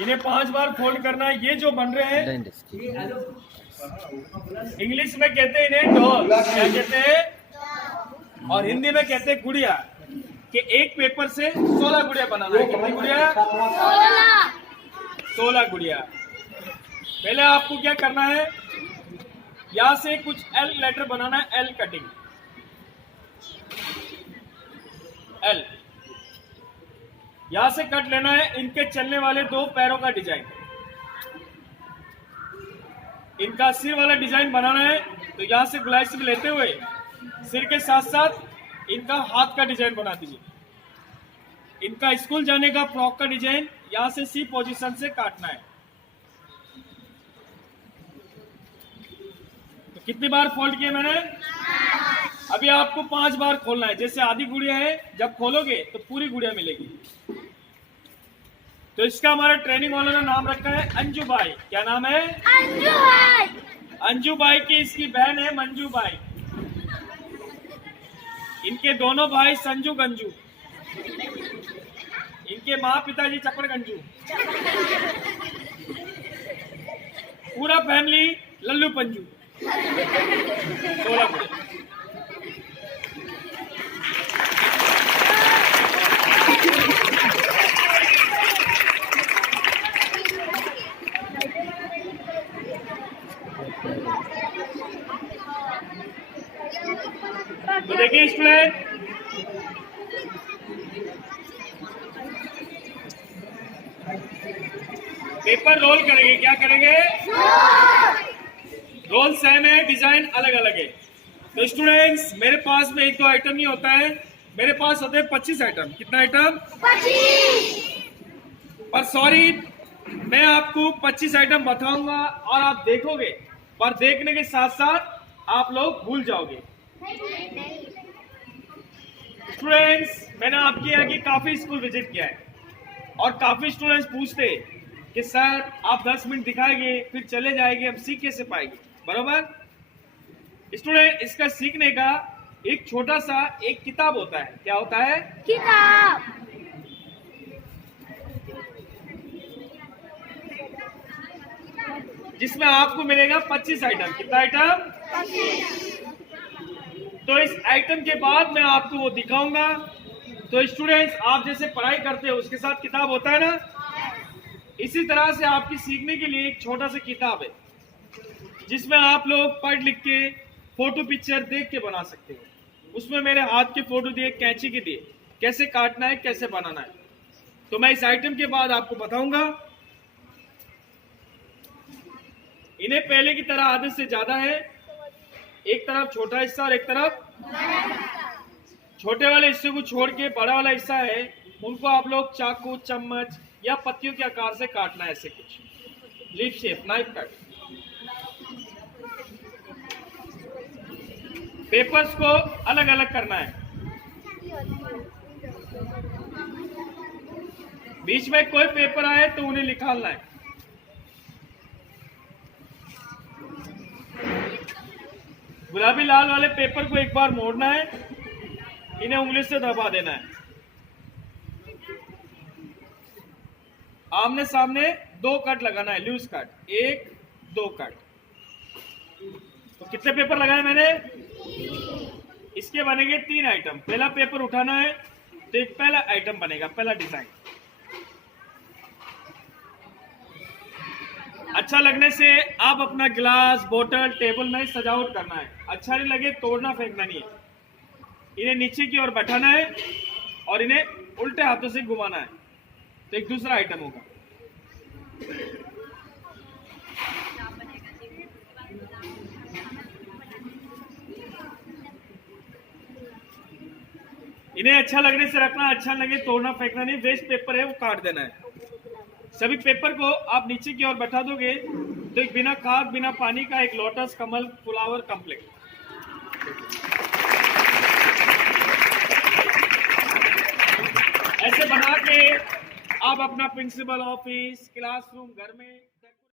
इन्हें 5 बार फोल्ड करना है। ये जो बन रहे हैं इंग्लिश में कहते हैं इन्हें डॉल, क्या कहते हैं, और हिंदी में कहते हैं गुड़िया। कि एक पेपर से 16 गुड़िया बनाना है। कितनी गुड़िया? 16 गुड़िया। पहले आपको क्या करना है, यहां से कुछ एल लेटर बनाना है। एल कटिंग, एल यहां से कट लेना है। इनके चलने वाले 2 पैरों का डिजाइन, इनका सिर वाला डिजाइन बनाना है। तो यहां से गुलाई से लेते हुए सिर के साथ साथ इनका हाथ का डिजाइन बना दीजिए। इनका स्कूल जाने का फ्रॉक का डिजाइन यहां से सी पोजीशन से काटना है। तो कितनी बार फोल्ड किया मैंने? अभी आपको 5 बार खोलना है। जैसे आधी गुड़िया है, जब खोलोगे तो पूरी गुड़िया मिलेगी। तो इसका हमारा ट्रेनिंग वालों ने नाम रखा है अंजू बाई। क्या नाम है? अंजू बाई। अंजू बाई की इसकी बहन है मंजू बाई। इनके दोनों भाई संजू गंजू। इनके माँ पिताजी चपड़ गंजू। पूरा फैमिली लल्लू पंजू। 16 गुड़िया। तो देखिए स्टूडेंट, पेपर रोल करेंगे। क्या करेंगे? रोल सेम है, डिजाइन अलग अलग है। तो स्टूडेंट्स, मेरे पास में 1-2 आइटम नहीं होता है, मेरे पास होते हैं 25 आइटम। कितना आइटम? 25। पर सॉरी, मैं आपको 25 आइटम बताऊंगा और आप देखोगे, पर देखने के साथ साथ आप लोग भूल जाओगे। स्टूडेंट्स, मैंने आपके यहाँ की काफी स्कूल विजिट किया है और काफी स्टूडेंट्स पूछते कि सर आप 10 मिनट दिखाएंगे फिर चले जाएंगे, हम सीख कैसे पाएंगे? बरोबर स्टूडेंट, इसका सीखने का एक छोटा सा एक किताब होता है। क्या होता है? किताब। जिसमें आपको मिलेगा 25 आइटम। कितना आइटम? 25। तो इस आइटम के बाद मैं आपको वो दिखाऊंगा। तो स्टूडेंट्स, आप जैसे पढ़ाई करते हो उसके साथ किताब होता है ना, इसी तरह से आपकी सीखने के लिए एक छोटा सा किताब है जिसमें आप लोग पढ़ लिख के फोटो पिक्चर देख के बना सकते हो। उसमें मेरे हाथ के फोटो दिए, कैंची के दिए, कैसे काटना है, कैसे बनाना है। तो मैं इस आइटम के बाद आपको बताऊंगा। इन्हें पहले की तरह आधे से ज्यादा है। एक तरफ छोटा हिस्सा और एक तरफ छोटे वाले हिस्से को छोड़ के बड़ा वाला हिस्सा है, उनको आप लोग चाकू, चम्मच या पत्तियों के आकार से काटना है। ऐसे कुछ leaf shape, knife cut. Papers को अलग अलग करना है। बीच में कोई पेपर आए तो उन्हें निकालना है। गुलाबी लाल वाले पेपर को एक बार मोड़ना है, इन्हें उंगली से दबा देना है। आमने सामने 2 कट लगाना है, लूज कट, 1-2 कट। तो कितने पेपर लगाए मैंने? इसके बनेंगे 3 आइटम। पहला पेपर उठाना है तो एक पहला आइटम बनेगा, पहला डिजाइन। अच्छा लगने से आप अपना गिलास, बोतल, टेबल में सजावट करना है। अच्छा नहीं लगे तोड़ना, फेंकना नहीं है। इन्हें नीचे की ओर बैठाना है और इन्हें उल्टे हाथों से घुमाना है तो एक दूसरा आइटम होगा। इन्हें अच्छा लगने से रखना, अच्छा लगे तोड़ना फेंकना नहीं। वेस्ट पेपर है वो काट देना है। सभी पेपर को आप नीचे की ओर बैठा दोगे तो एक बिना खाद बिना पानी का एक लोटस कमल फ्लावर कम्प्लेक्स। ऐसे बना के आप अपना प्रिंसिपल ऑफिस, क्लासरूम, घर में